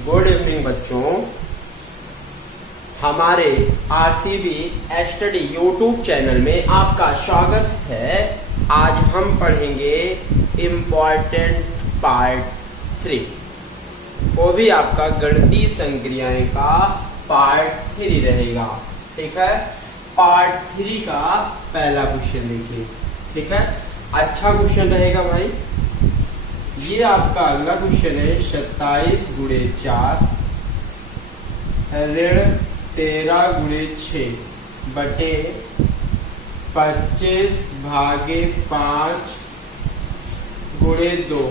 Good evening बच्चों। हमारे RCB study YouTube channel में आपका स्वागत है। आज हम पढ़ेंगे इम्पॉर्टेंट पार्ट 3, वो भी आपका गणितीय संक्रियाएं का पार्ट 3 रहेगा। ठीक है, पार्ट 3 का पहला क्वेश्चन देखिए। ठीक है, अच्छा क्वेश्चन रहेगा भाई। ये आपका अगला क्वेश्चन है 27 गुणे 4 ऋण 13 गुणे 6 बटे 25 भागे 5 गुणे 2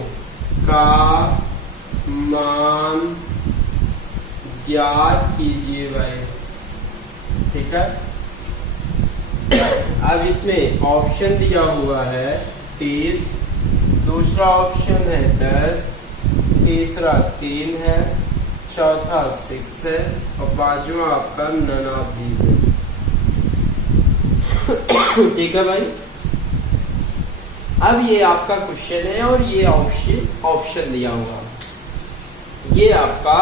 का मान ज्ञात कीजिए भाई। ठीक है, अब इसमें ऑप्शन दिया हुआ है 30, दूसरा ऑप्शन है 10, तीसरा 3 है, चौथा 6 है और पांचवा आपका नन ऑफ दीज है। ठीक है भाई, अब ये आपका क्वेश्चन है और ये ऑप्शन दिया हुआ। ये आपका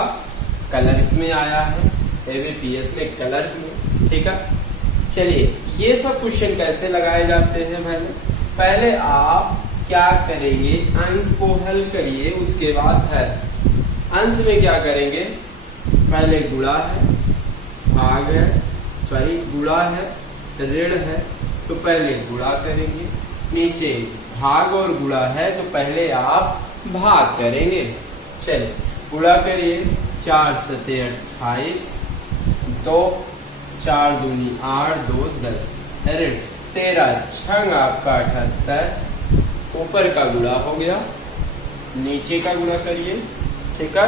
कलर में आया है, एबीपीएस में कलर में। ठीक है, चलिए ये सब क्वेश्चन कैसे लगाए जाते हैं। पहले आप क्या करेंगे, अंश को हल करिए, उसके बाद हल। अंश में क्या करेंगे, पहले गुणा है, भाग है, सॉरी गुणा है, ऋण है, तो पहले गुणा करेंगे। नीचे भाग और गुणा है तो पहले आप भाग करेंगे। चलिए गुणा करिए, 4 सते 28, 2 4 दूनी 8, 2 10, ऋण 13 छंग आपका 78, ऊपर का गुणा हो गया, नीचे का गुणा करिए। ठीक है,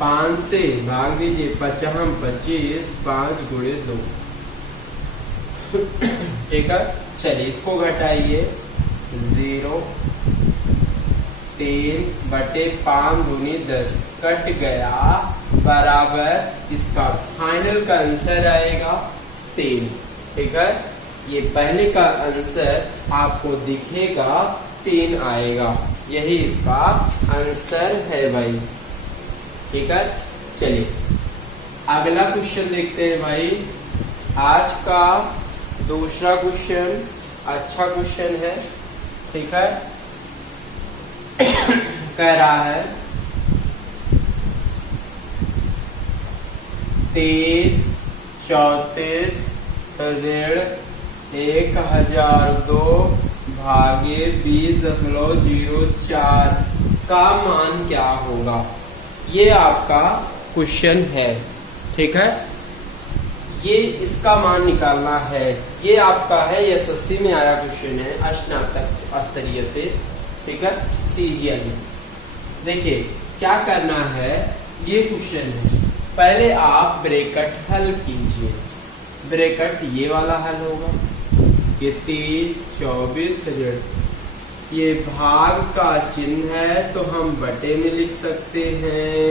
5 से भाग दीजिए, 55 25, 5 गुणे 2। ठीक है, चलिए इसको घटाइए, 0 3 बटे 5 दूनी 10 कट गया, बराबर इसका फाइनल का आंसर आएगा 3। ठीक है, ये पहले का आंसर आपको दिखेगा 3 आएगा, यही इसका आंसर है भाई। ठीक है, चलिए अगला क्वेश्चन देखते हैं भाई। आज का दूसरा क्वेश्चन अच्छा क्वेश्चन है। ठीक है, कह रहा है 23 34 ऋण 1002 भागे 20.04 का मान क्या होगा, ये आपका क्वेश्चन है। ठीक है, ये इसका मान निकालना है। ये आपका है एसएससी में आया क्वेश्चन है, स्नातक स्तरीय पे। ठीक है, सीजीएल। देखिए क्या करना है, ये क्वेश्चन है, पहले आप ब्रैकेट हल कीजिए। ब्रैकेट ये वाला हल होगा, ये 30 24 ऋण, ये भाग का चिन्ह है तो हम बटे में लिख सकते हैं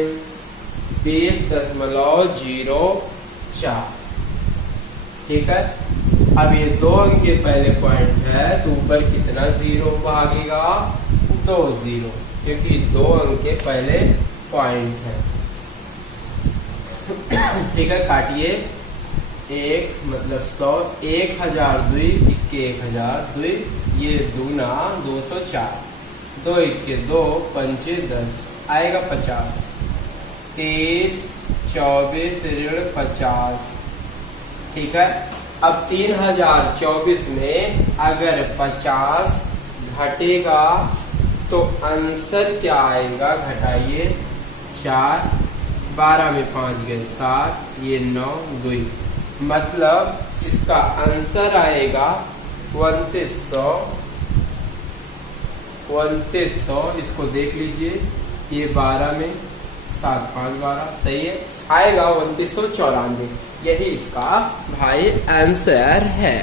20.04। ठीक है, अब ये 2 अंक के पहले पॉइंट है तो ऊपर कितना 0 भागेगा, 2 0, क्योंकि 2 अंक के पहले पॉइंट है। ठीक है, काटिए, 1 मतलब 100, 1000 2 इक्के 1000 2, ये दूना 204, 2 इक्के 2 पंचे 10 आएगा 50, 23 24 ऋण 50। ठीक है, अब 3024 में अगर 50 घटेगा तो आंसर क्या आएगा, घटाइए, 4 12 में 5 गए 7, ये 9 2, मतलब इसका आंसर आएगा 2900। इसको देख लीजिए, ये 12 में 7 5 12 सही है, आएगा 2994। यही इसका भाई आंसर है।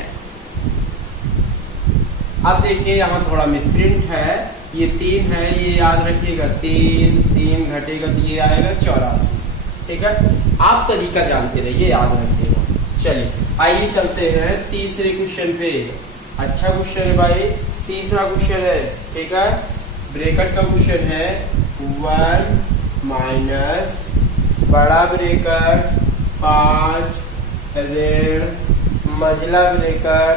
अब देखिए यहाँ थोड़ा मिसप्रिंट है, ये 3 है, ये याद रखिएगा, 3 घटेगा तो ये आएगा 84। ठीक है, आप तरीका जानते रहिए, याद रखिएगा। चलिए आइए चलते हैं तीसरे क्वेश्चन पे। अच्छा क्वेश्चन है भाई, तीसरा क्वेश्चन है। ठीक है, ब्रैकेट का क्वेश्चन है 1 - बड़ा ब्रेकेट 5 ऋण मझला ब्रेकेट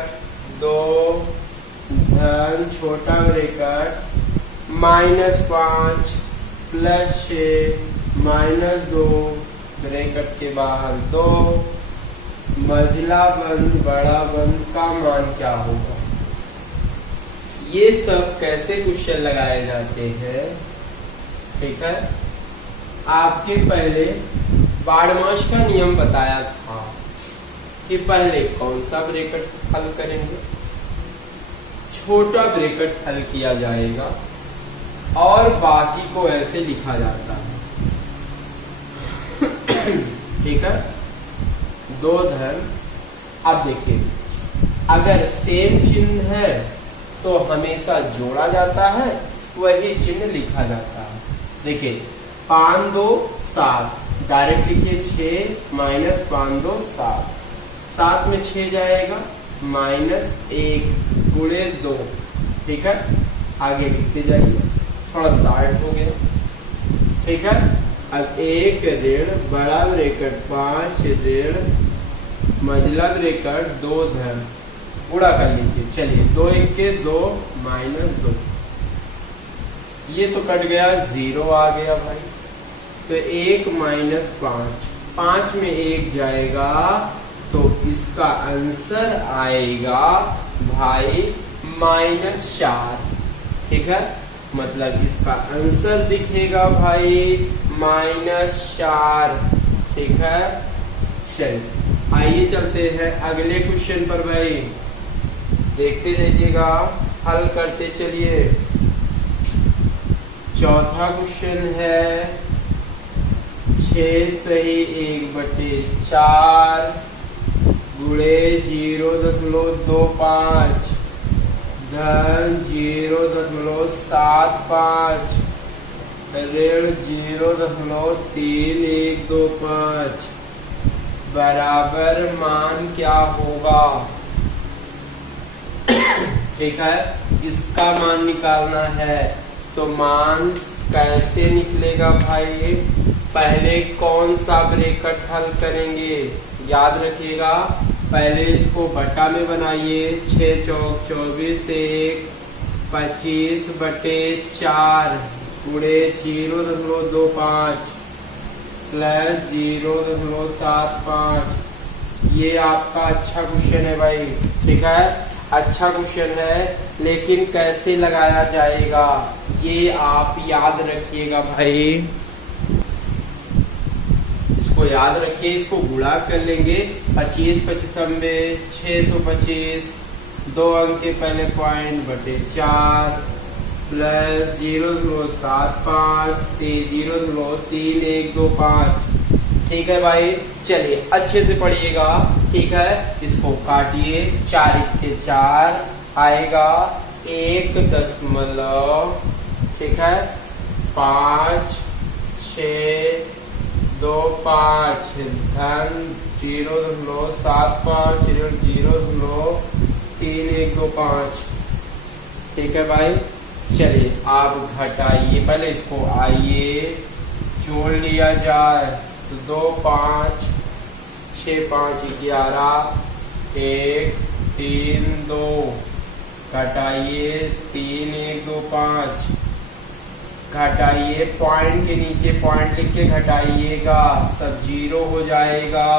2 धन छोटा ब्रेकेट -5 +6 -2 ब्रैकेट के बाहर 2 मझला बंद बड़ा बंद का मान क्या होगा। ये सब कैसे क्वेश्चन लगाए जाते हैं, ठीक है। आपके पहले बारमास का नियम बताया था कि पहले कौन सा ब्रैकेट हल करेंगे, छोटा ब्रैकेट हल किया जाएगा और बाकी को ऐसे लिखा जाता है, ठीक है। 2 धन। अब देखिए अगर सेम चिन्ह है तो हमेशा जोड़ा जाता है, वही चिन्ह लिखा जाता है। देखिए 5 2 7, डायरेक्ट लिखिए 6 -5 2 7, 7 में 6 जाएगा -1 गुणे 2, ठीक है। आगे लिखते जाइए, थोड़ा शार्ट हो गया, ठीक है। अब 1 ऋण बड़ा ब्रैकेट 5 ऋण मझला ब्रैकेट 2 धन, गुणा कर लीजिए। चलिए 2 1 के 2 -2, ये तो कट गया, 0 आ गया भाई। तो 1 -5, 5 में 1 जाएगा तो इसका आंसर आएगा भाई -4, ठीक है। मतलब इसका आंसर दिखेगा भाई -4, ठीक है। चलिए आइए चलते हैं अगले क्वेश्चन पर भाई, देखते रहिएगा, हल करते चलिए। चौथा क्वेश्चन है 6 सही 1/4 गुणे 0.25 धन 0.75 ऋण 0.3125 बराबर मान क्या होगा, ठीक है। इसका मान निकालना है, तो मान कैसे निकलेगा भाई। पहले कौन सा ब्रैकेट हल करेंगे, याद रखिएगा। पहले इसको बटा में बनाइए, 6 चौक 24 1 25/4 गुणे 0.25 प्लस 0.75। ये आपका अच्छा क्वेश्चन है भाई, ठीक है। अच्छा क्वेश्चन है, लेकिन कैसे लगाया जाएगा ये आप याद रखिएगा भाई। इसको याद रखिए, इसको गुणा कर लेंगे। 25 25 625, 2 अंक के पहले पॉइंट बटे 4 प्लस 0.75 0.3125, ठीक है भाई। चलिए अच्छे से पढ़िएगा, ठीक है। इसको काटिए, 4 के 4 आएगा 1.5, ठीक है। 5 6 2 5 धन 0.75 0.3125, ठीक है भाई। चलिए आप घटाइए, पहले इसको आइए जोड़ लिया जाए। तो 2 5 6 5 11 1 3 2 घटाइए 3 1 2 5 घटाइए, पॉइंट के नीचे पॉइंट लिख के घटाइएगा, सब 0 हो जाएगा।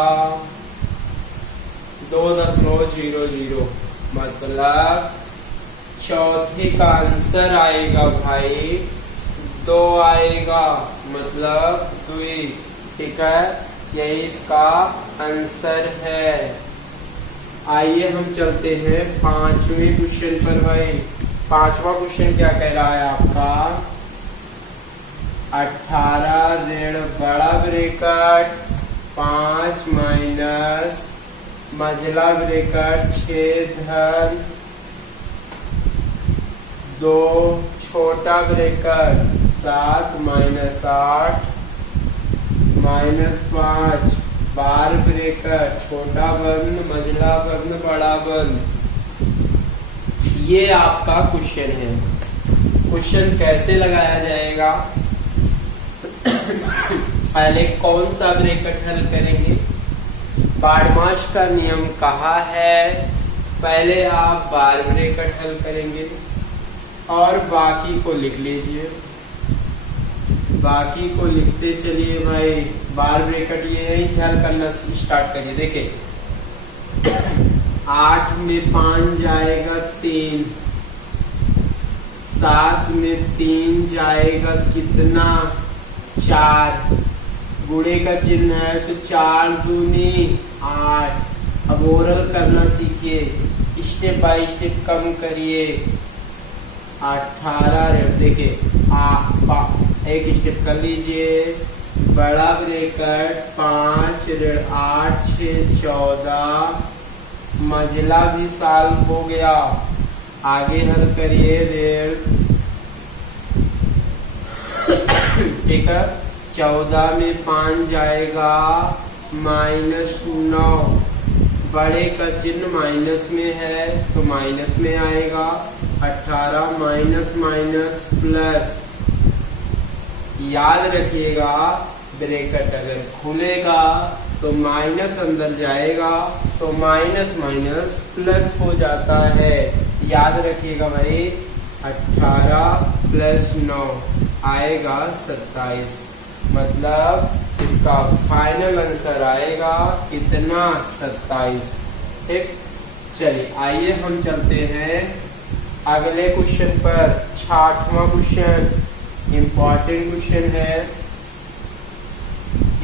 2.00 मतलब चौथे का आंसर आएगा भाई 2 आएगा, मतलब 2, ठीक है। यही इसका आंसर है। आइए हम चलते हैं 5वें क्वेश्चन पर भाई। 5वां क्वेश्चन क्या कह रहा है आपका, 18 ऋण बड़ा ब्रैकेट 5 माइनस मझला ब्रैकेट 6 धन 2 छोटा ब्रैकेट 7 -8 -5 बार ब्रैकेट छोटा बंद मझला बंद बड़ा बंद। ये आपका क्वेश्चन है। क्वेश्चन कैसे लगाया जाएगा पहले कौन सा ब्रैकेट हल करेंगे? बारमास का नियम कहा है पहले आप बार ब्रैकेट हल करेंगे और बाकी को लिख लीजिए। बाकी को लिखते चलिए भाई। बार ब्रैकेट ये है, हल करना स्टार्ट करिए। देखिए 8 में 5 जाएगा 3, 7 में 3 जाएगा कितना 4, गुणे का चिन्ह है तो 4 दूनी 8। अब ओरल करना सीखिए, स्टेप बाय स्टेप कम करिए। 18 देखिए एक स्टेप कर लीजिए। बड़ा ब्रैकेट 5 8 6 14, मझला भी सॉल्व हो गया। आगे हल करिए रेल। ठीक है, 14 में 5 जाएगा -9, बड़े का चिन्ह माइनस में है तो माइनस में आएगा। 18 माइनस माइनस प्लस। याद रखिएगा ब्रैकेट अगर खुलेगा तो माइनस अंदर जाएगा तो माइनस माइनस प्लस हो जाता है। याद रखिएगा भाई। 18 प्लस 9 आएगा 27। मतलब इसका फाइनल आंसर आएगा कितना 27। ठीक, चलिए आइए हम चलते हैं अगले क्वेश्चन पर। 6वां क्वेश्चन इम्पोर्टेंट क्वेश्चन है।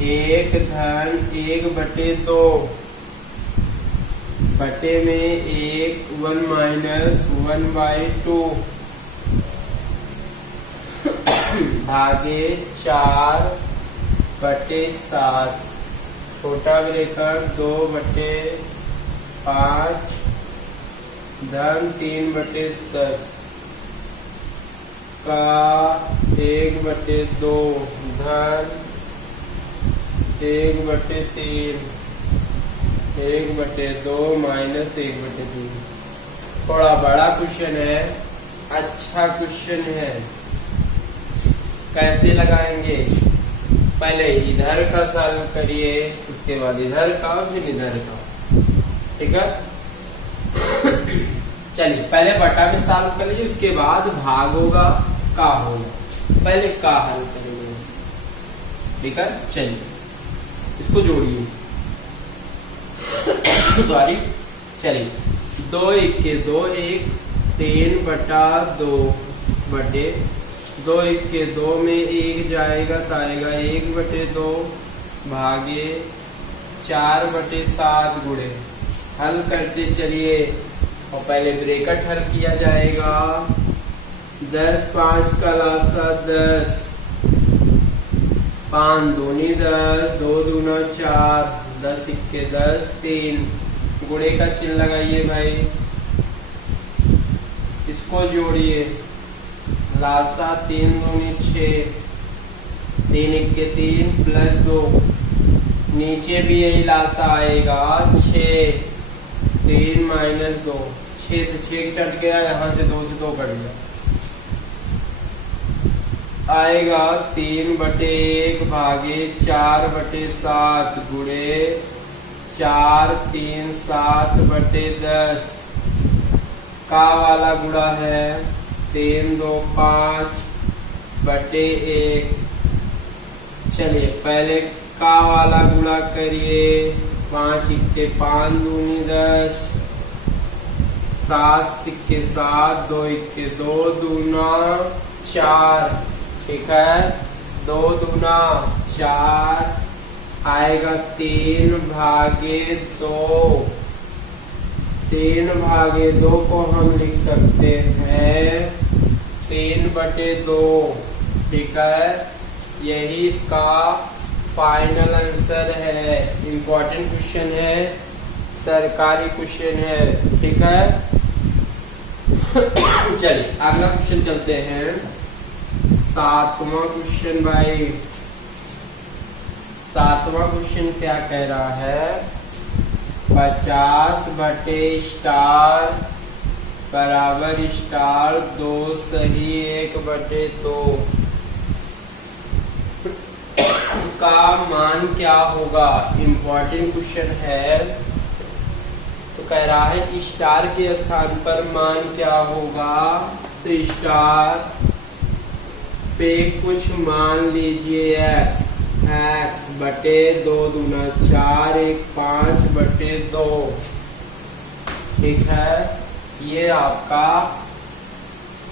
1 धन 1/2 बटे में 1 माइनस 1/2 भागे 4/7, छोटा ब्रैकेट 2/5 धन 3/10 का 1/2 धन 1/3 1/2 माइनस 1/3। थोड़ा बड़ा क्वेश्चन है, अच्छा क्वेश्चन है। कैसे लगाएंगे? पहले इधर का सॉल्व करिए, उसके बाद इधर का, फिर इधर का। ठीक है, चलिए पहले बटा में सॉल्व कर लीजिए, उसके बाद भाग होगा का होगा। पहले का हल करेंगे। ठीक है, चलिए इसको जोड़िए। सॉरी, चलिए 2 1 के 2 1 3/2 बटे 2 1 के 2 में 1 जाएगा तो आएगा 1/2 भागे 4/7 गुणे। हल करते चलिए और पहले ब्रैकेट हल किया जाएगा। 10 5 का लासा 10, 5 दूनी 10, 2 दूना 4, 10 1 10 3। गुणे का चिन्ह लगाइए भाई, इसको जोड़िए। लासा 3 दूनी 6, 3 1 3 प्लस 2, नीचे भी यही लासा आएगा 6 3 माइनस 2, 6 से 6 कट गया, यहाँ से 2 से 2 कट गया, आएगा 3/1 भागे 4/7 गुणे 4 3 7/10 का वाला गुणा है 3 2 5/1। चलिए पहले का वाला गुणा करिए। 5 1 5 दूनी 10, 7 1 7, 2 1 2 दूना 4। ठीक है, 2 दूना 4 आएगा 3/2। 3/2 को हम लिख सकते हैं 3/2। ठीक है, यही इसका फाइनल आंसर है। इम्पोर्टेंट क्वेश्चन है, सरकारी क्वेश्चन है। ठीक है, चलिए अगला क्वेश्चन चलते हैं। 7वां क्वेश्चन भाई। 7वां क्वेश्चन क्या कह रहा है? 50/* बराबर स्टार 2 सही 1/2। का मान क्या होगा? इंपॉर्टेंट क्वेश्चन है। तो कह रहा है स्टार के स्थान पर मान क्या होगा? तो स्टार पे कुछ मान लीजिए x बटे 2 दूना 4 1 5 बटे 2। ठीक है, ये आपका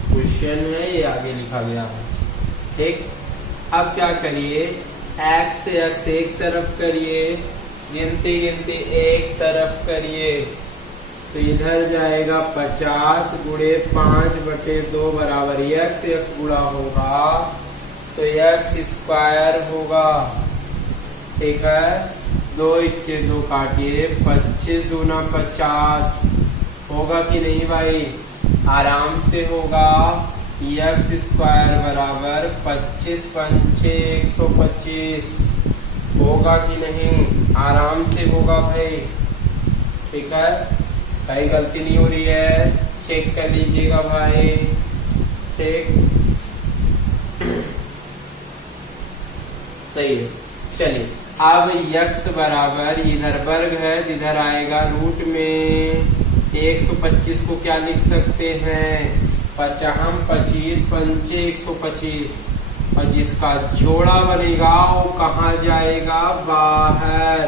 क्वेश्चन है, ये आगे लिखा गया है। ठीक, अब क्या करिए, x से x एक तरफ करिए, गिनते गिनते एक तरफ करिए, तो इधर जाएगा 50 गुणे 5 बटे 2 बराबर x से x गुणा होगा तो x स्क्वायर होगा। ठीक है, 2 इक्के 2 काटिए, 25 दूना 50 होगा कि नहीं भाई? आराम से होगा। x स्क्वायर बराबर 25 पंचे 125 होगा कि नहीं? आराम से होगा भाई। ठीक है, कहीं गलती नहीं हो रही है, चेक कर लीजिएगा भाई। ठीक, सही है। चलिए, अब x बराबर इधर वर्ग है, इधर आएगा रूट में 125 को क्या लिख सकते हैं? 25 पंचे 125, और जिसका जोड़ा बनेगा वो कहाँ जाएगा? बाहर।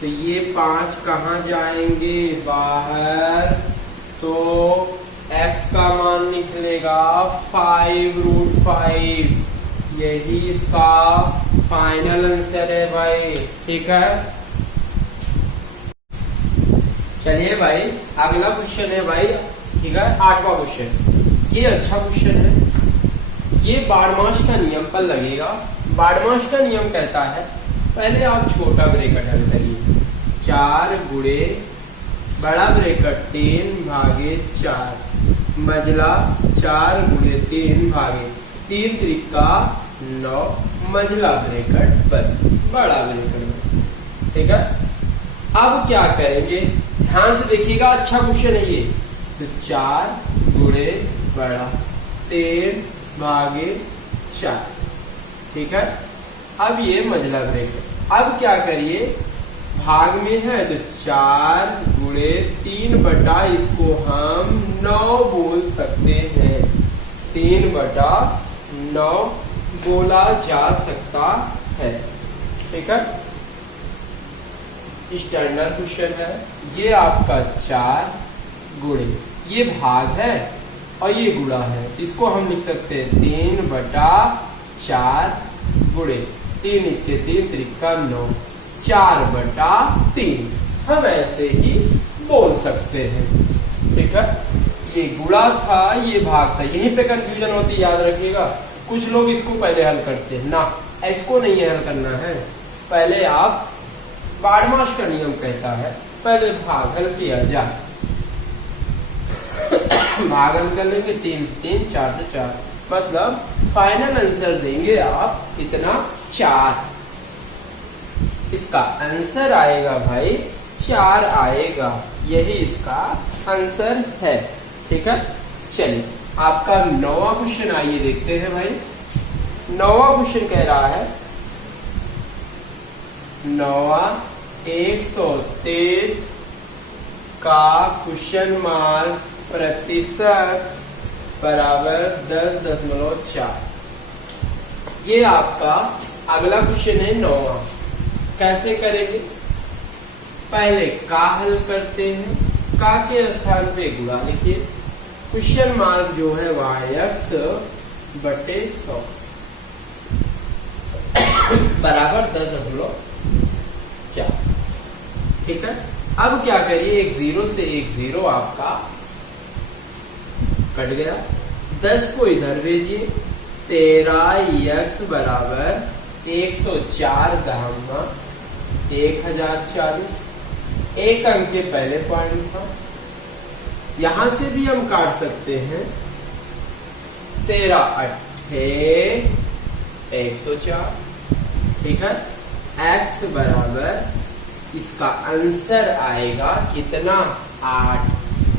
तो ये 5 कहाँ जाएंगे? बाहर। तो x का मान निकलेगा 5√5। यही इसका फाइनल आंसर है भाई। ठीक है, चलिए भाई अगला क्वेश्चन है भाई। ठीक है, 8वां क्वेश्चन। ये अच्छा क्वेश्चन है, ये बारमास का नियम पर लगेगा। बारमास का नियम कहता है, पहले आप छोटा ब्रैकेट हल करिए, 4 गुणे बड़ा ब्रैकेट 3 भागे 4 मजला 4 गुणे 3 भागे 3 त्रिका 9 मजला ब्रैकेट पर बड़ा ब्रैकेट। ठीक है, अब क्या करेंगे, ध्यान से देखिएगा, अच्छा क्वेश्चन है ये। तो 4 गुणे बड़ा 3 भागे 4। ठीक है, अब ये मजला ब्रैकेट। अब क्या करिए, भाग में है तो 4 गुणे 3 बटा, इसको हम 9 बोल सकते हैं। 3 बटा 9 बोला जा सकता है। ठीक है, स्टैंडर्ड क्वेश्चन है। ये आपका 4 गुणे, ये भाग है और ये गुणा है, इसको हम लिख सकते हैं 3 बटा 4 गुणे 3 इक्के 3 त्रिका 9 4 बटा 3। हम ऐसे ही बोल सकते हैं। ठीक है, ये गुणा था, ये भाग था, यहीं पे कंफ्यूजन होती, याद रखिएगा। कुछ लोग इसको पहले हल करते हैं ना, इसको नहीं हल करना है। पहले आप, बारमास का नियम कहता है पहले भाग हल किया जाए। भाग हल कर लेंगे 3 3 4 से 4, मतलब फाइनल आंसर देंगे आप कितना? 4। इसका आंसर आएगा भाई 4 आएगा, यही इसका आंसर है। ठीक है, चलिए आपका 9वां क्वेश्चन आइए देखते हैं भाई। 9वां क्वेश्चन कह रहा है, 9वां 123 का क्वेश्चन मार्क प्रतिशत बराबर 10.4। ये आपका अगला क्वेश्चन है 9वां। कैसे करेंगे? पहले का हल करते हैं, का के स्थान पे गुणा लिखिए, क्वेश्चन मार्क जो है y(x) बटे 100 बराबर 10.4। ठीक है, अब क्या करिए, एक 0 से एक 0 आपका कट गया, 10 को इधर भेजिए, 13x बराबर 104 दहमा 1040। एक अंक के पहले पॉइंट था, यहां से भी हम काट सकते हैं। 13 8 104। ठीक है, x बराबर इसका आंसर आएगा कितना? 8।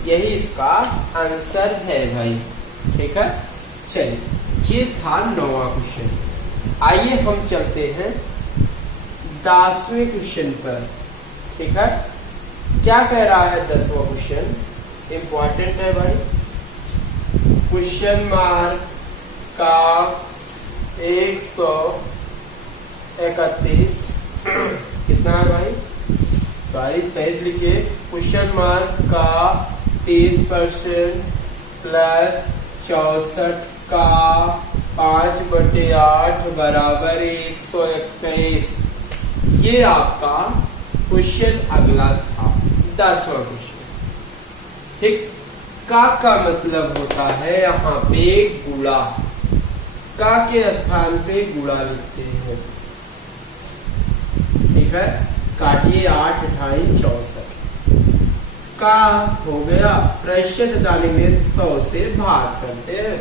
यही इसका आंसर है भाई। ठीक है, चलिए ये था 9वां क्वेश्चन। आइए हम चलते हैं 10वें क्वेश्चन पर। ठीक है, क्या कह रहा है 10वां क्वेश्चन, इंपॉर्टेंट है भाई। क्वेश्चन मार्क का 131 कितना है भाई, सॉरी 23 लिखिए। क्वेश्चन मार्क का 30% प्लस 64 का 5/8 बराबर 121। ये आपका क्वेश्चन अगला था 10वां क्वेश्चन। ठीक, का मतलब होता है यहाँ पे गुणा, का के स्थान पे गुणा लिखते हैं। ठीक है, काटिए 8 28 64 का हो गया, प्रतिशत डालेंगे 100 से भाग करते हैं।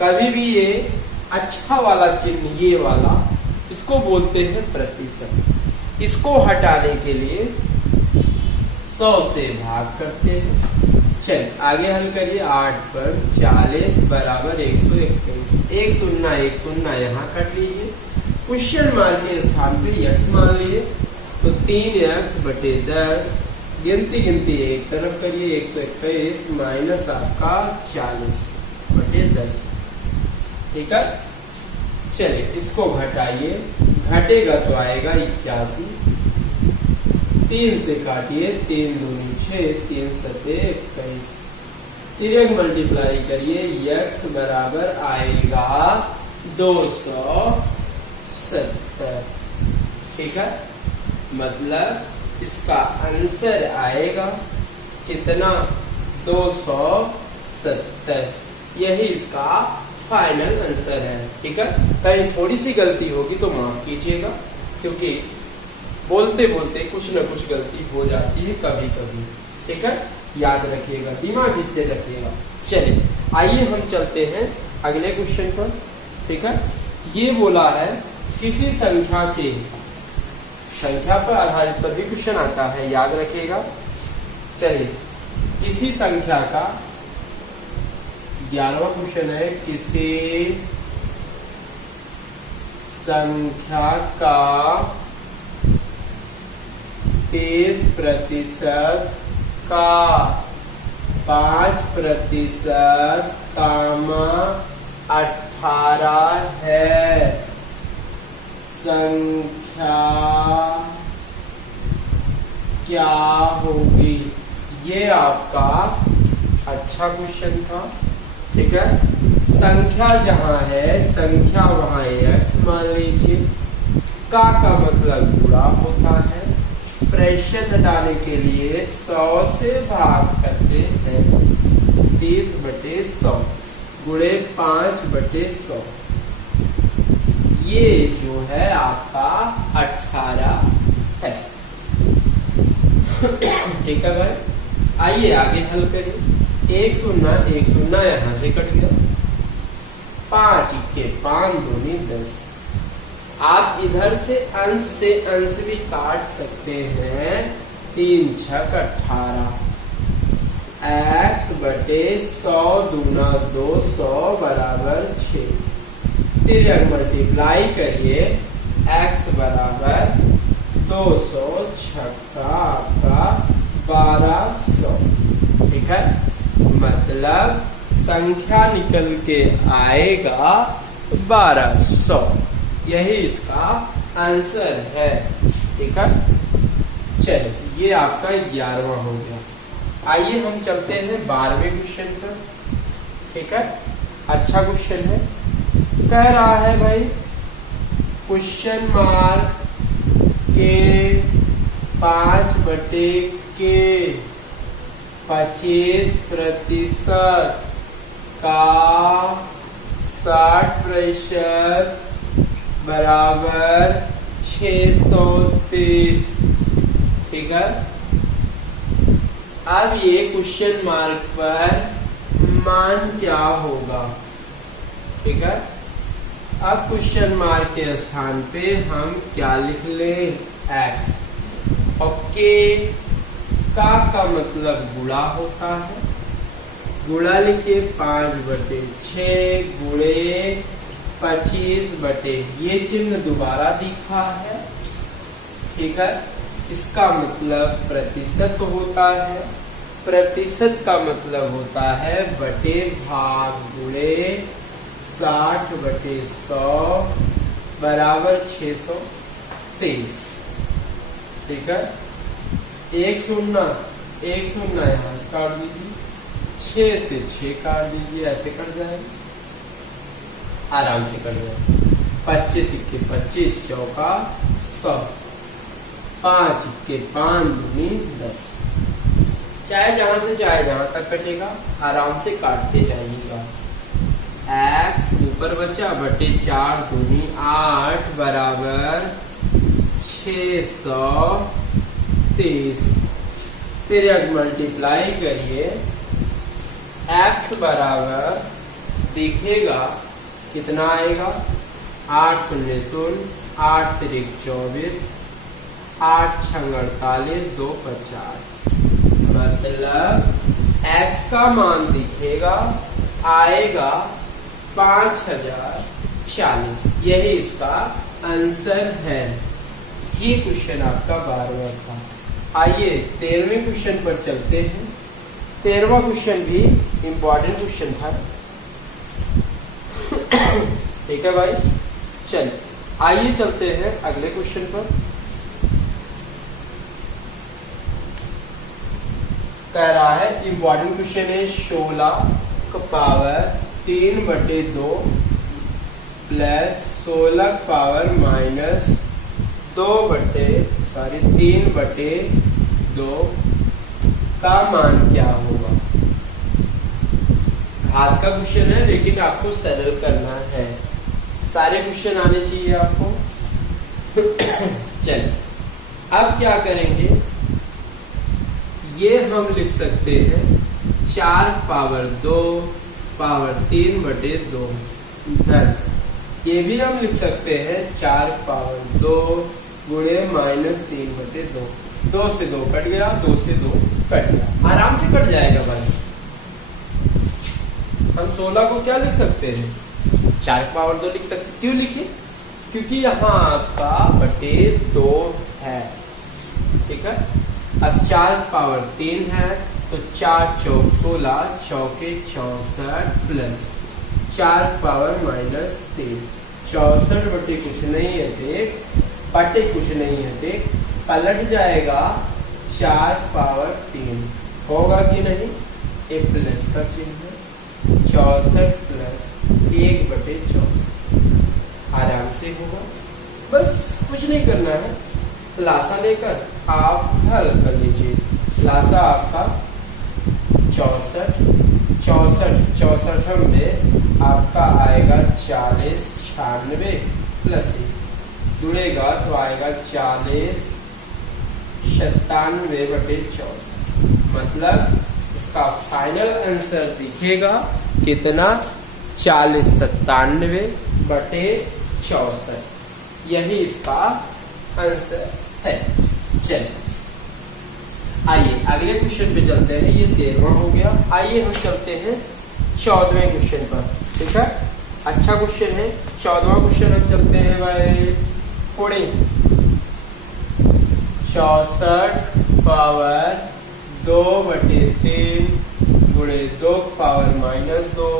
कभी भी ये अच्छा वाला चिन्ह, ये वाला, इसको बोलते हैं प्रतिशत। इसको हटाने के लिए 100 से भाग करते हैं। चल आगे हल करिए। 8 पर 40 बराबर 121। 1 0 यहाँ कट लीजिए। क्वेश्चन मार्क के स्थान पे x मान लिए तो 3x/10, गिनती एक तरफ करिए, 121 माइनस आपका 40/10। ठीक है, चलिए इसको घटाइए, घटेगा तो आएगा 81। 3 से काटिए, 3 दूनी 6, 3 सते 21। तिरक मल्टीप्लाई करिए, x बराबर आएगा 270। ठीक है, मतलब इसका आंसर आएगा कितना, 270। यही इसका फाइनल आंसर है। ठीक है, कहीं थोड़ी सी गलती होगी तो माफ कीजिएगा, क्योंकि बोलते बोलते कुछ न कुछ गलती हो जाती है कभी कभी। ठीक है, याद रखिएगा, दिमाग स्थिर रखिएगा। चलिए आइए हम चलते हैं अगले क्वेश्चन पर। ठीक है, ये बोला है किसी संख्या के, संख्या पर आधारित पर भी क्वेश्चन आता है, याद रखिएगा। चलिए, किसी संख्या का 11वां क्वेश्चन है, किसी संख्या का 30% का 5% 18 है, संख्या क्या होगी। ये आपका अच्छा क्वेश्चन था। ठीक है, संख्या जहां है, संख्या वहां x मान लीजिए। का मतलब गुणा होता है, प्रतिशत हटाने के लिए 100 से भाग करते हैं। 30/100 गुणे 5/100, ये जो है आपका 18 है। ठीक है भाई, आइए आगे हल करिए। 1 0 यहाँ से कट गया, 5 के 5 दूनी 10। आप इधर से अंश भी काट सकते हैं। 3 6 18, x/100 दूना 200 बराबर 6। तिरक मल्टीप्लाई करिए, x बराबर 200 छक्का आपका 1200। ठीक है, मतलब संख्या निकल के आएगा 1200। यही इसका आंसर है। ठीक है, चलिए ये आपका 11वां हो गया। आइए हम चलते हैं 12वें क्वेश्चन पर। ठीक है, अच्छा क्वेश्चन है। कह रहा है भाई क्वेश्चन मार्क के 5/25% का 60% बराबर 630। ठीक है, अब ये क्वेश्चन मार्क पर मान क्या होगा। ठीक है, अब क्वेश्चन मार्क के स्थान पे हम क्या लिख लें, x। ओके, का मतलब गुणा होता है, गुणा लिखिए 5/6 गुणे 25 बटे, ये चिन्ह दोबारा दिखा है ठीक है। इसका मतलब प्रतिशत होता है, प्रतिशत का मतलब होता है बटे भाग गुणे 60/100 बराबर 623। ठीक है। एक शून्य यहाँ से काट दीजिए, 6 से 6 काट दीजिए, ऐसे कट जाएगा, आराम से कट जाएगा। 25 इक्के 25, चौका 100, 5 इक्के 5 दूनी 10। चाहे जहां से चाहे जहां तक कटेगा, आराम से काटते जाइएगा। x ऊपर बचा बटे 4 दूनी 8 बराबर 630। फिर मल्टीप्लाई करिए, x बराबर दिखेगा कितना आएगा, 8 शून्य 0, 8 तिरिक 24, 8 छंग 48, 2 50। मतलब x का मान दिखेगा, आएगा 5040। यही इसका आंसर है। ये क्वेश्चन आपका 12वां था। आइए 13वें क्वेश्चन पर चलते हैं। 13वां क्वेश्चन भी इम्पोर्टेंट क्वेश्चन था। ठीक है भाई, चल आइए चलते हैं अगले क्वेश्चन पर। कह रहा है इम्पोर्टेंट क्वेश्चन है 16 का पावर 3/2 प्लस 16 का पावर माइनस 3/2 का मान क्या होगा। घात का क्वेश्चन है, लेकिन आपको सरल करना है। सारे क्वेश्चन आने चाहिए आपको। चलिए अब क्या करेंगे, ये हम लिख सकते हैं 4 पावर 2 पावर 3/2 धन, ये भी हम लिख सकते हैं 4 पावर 2 गुणे -3/2। 2 से 2 कट गया, 2 से 2 कट गया, आराम से कट जाएगा भाई। हम 16 को क्या लिख सकते हैं, 4 पावर 2 लिख सकते। क्यों लिखे, क्योंकि यहाँ आपका बटे 2 है। ठीक है। अब 4 पावर 3 है, तो 4 चौक 16, चौके 64 प्लस 4 पावर -3, 64 बटे कुछ नहीं है देख, बटे कुछ नहीं है देख, पलट जाएगा 4 पावर 3 होगा कि नहीं, एक प्लस का चिन्ह है, 64 प्लस 1/64 आराम से होगा। बस कुछ नहीं करना है, लासा लेकर आप हल कर लीजिए। लासा आपका 64 में आपका आएगा 40 96 प्लस 1 जुड़ेगा तो आएगा 40 97/64। मतलब इसका फाइनल आंसर दिखेगा कितना, 40 97/64। यही इसका आंसर है। चलिए आइए अगले क्वेश्चन पे चलते हैं। ये 13वां हो गया। आइए हम चलते हैं 14वें क्वेश्चन पर। ठीक है, अच्छा क्वेश्चन है। 14वां क्वेश्चन हम चलते हैं भाई, 64 पावर 2/3 गुणे 2 पावर -2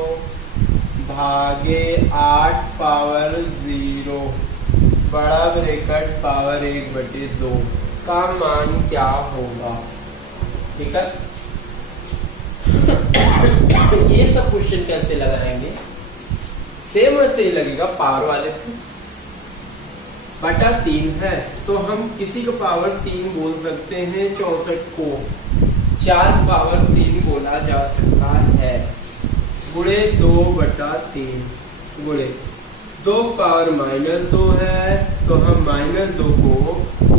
भागे 8 पावर 0 बड़ा ब्रैकेट पावर 1/2 का मान क्या होगा। ठीक है। ये सब क्वेश्चन कैसे लगाएंगे, सेम वैसे ही लगेगा। पावर वाले थे, बटा 3 है तो हम किसी को पावर 3 बोल सकते हैं, 64 को 4 पावर 3 बोला जा सकता है। गुणे 2/3 गुणे 2 पावर -2 है तो हम -2 को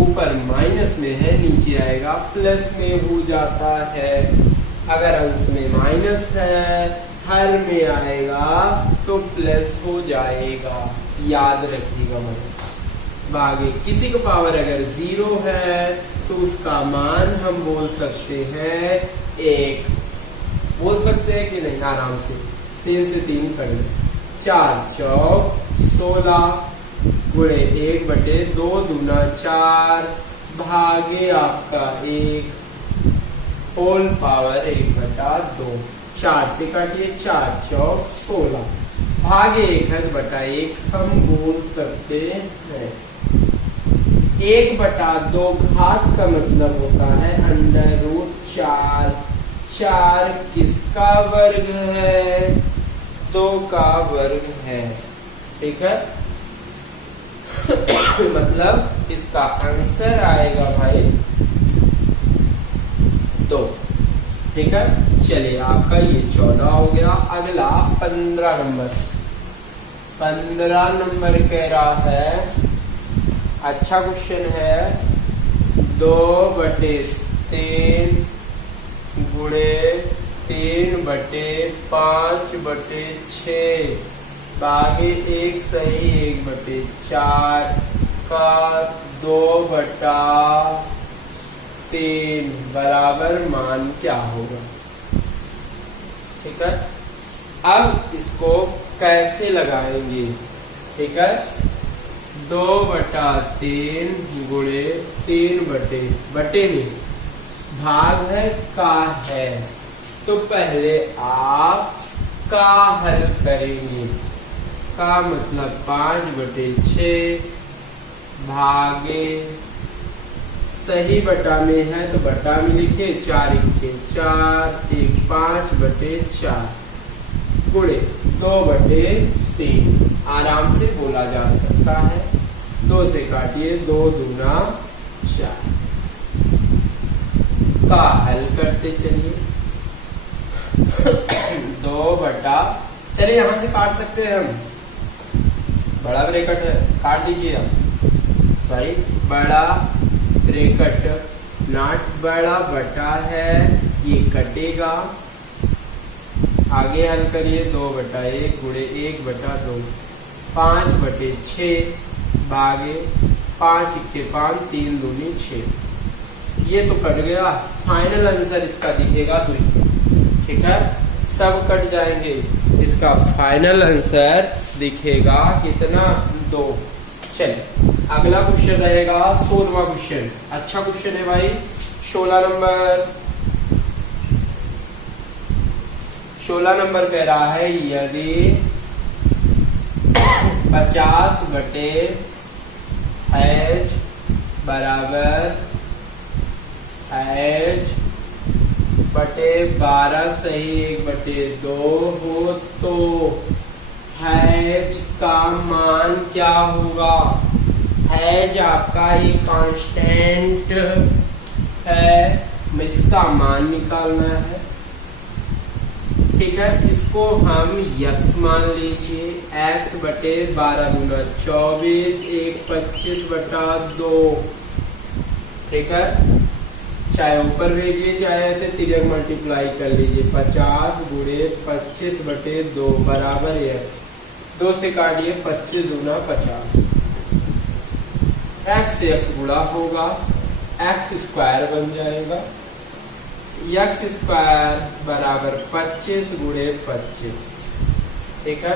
ऊपर माइनस में है, नीचे आएगा प्लस में हो जाता है। अगर अंश में माइनस है, हर में आएगा तो प्लस हो जाएगा, याद रखिएगा भाई। भागे किसी का पावर अगर 0 है तो उसका मान हम बोल सकते हैं 1। बोल सकते हैं कि नहीं, आराम से 3 से 3 कर ले, 4 चौक 16 गुणे 1/2 दूना 4 भागे आपका 1 होल पावर 1/2। 4 से काटिए 4 चौक 16 भागे 1/1 हम बोल सकते हैं 1/2 घात का मतलब होता है √4। 4 किसका वर्ग है? 2 का वर्ग है। ठीक है मतलब इसका आंसर आएगा भाई 2। ठीक है चलिए आपका ये 14 हो गया। अगला 15 नंबर। 15 नंबर कह रहा है अच्छा क्वेश्चन है 2/3 गुणे 3/5/6 भागे 1 सही 1/4 का 2/3 बराबर मान क्या होगा? ठीक है अब इसको कैसे लगाएंगे? ठीक है 2/3 गुणे 3/बटे में भाग है का है तो पहले आप का हल करेंगे। का मतलब 5/6 भागे सही बटा में है तो बटा में लिखे 4 × 4 1 5/4 गुणे 2/3 आराम से बोला जा सकता है। 2 से काटिए 2 दूना 4 का हल करते चलिए 2/चलिए यहां से काट सकते हैं हम बड़ा ब्रैकेट है काट दीजिए आप सही बड़ा ब्रैकेट नॉट बड़ा बटा है ये कटेगा। आगे हल करिए 2/1 गुणे 1/2 5/6 भागे 5 × 5 3 दूनी 6 ये तो कट गया। फाइनल आंसर इसका दिखेगा 2। ठीक है सब कट जाएंगे इसका फाइनल आंसर दिखेगा कितना 2। चलिए अगला क्वेश्चन रहेगा 16वां क्वेश्चन। अच्छा क्वेश्चन है भाई 16 नंबर कह रहा है यदि 50/h बराबर h/12 सही 1/2 हो तो h का मान क्या होगा? h आपका ये कांस्टेंट है इसका मान निकालना है। ठीक है इसको हम x मान लीजिए x/12 दूना 24 1 25/2। ठीक है चाहे ऊपर भेजिए चाहे ऐसे तिरक मल्टीप्लाई कर लीजिए 50 गुणे 25/2 बराबर x 2 से काटिए 25 दूना 50 x से x गुणा होगा x² बन जाएगा x² बराबर 25 गुणे 25। ठीक है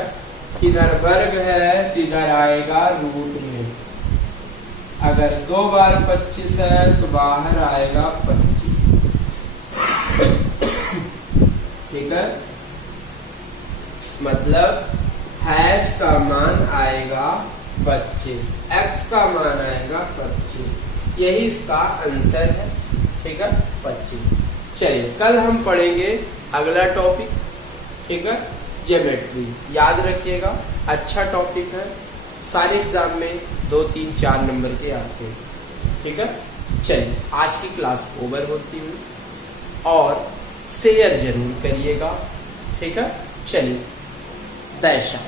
इधर वर्ग है इधर आएगा रूट में। अगर 2 बार 25 है तो बाहर आएगा 25। ठीक है मतलब h का मान आएगा 25 x का मान आएगा 25 यही इसका आंसर है। ठीक है 25। चलिए कल हम पढ़ेंगे अगला टॉपिक। ठीक है ज्योमेट्री याद रखिएगा अच्छा टॉपिक है सारे एग्जाम में 2 3 4 नंबर के आते हैं। ठीक है चलिए आज की क्लास ओवर होती हुई और शेयर जरूर करिएगा। ठीक है चलिए दर्शक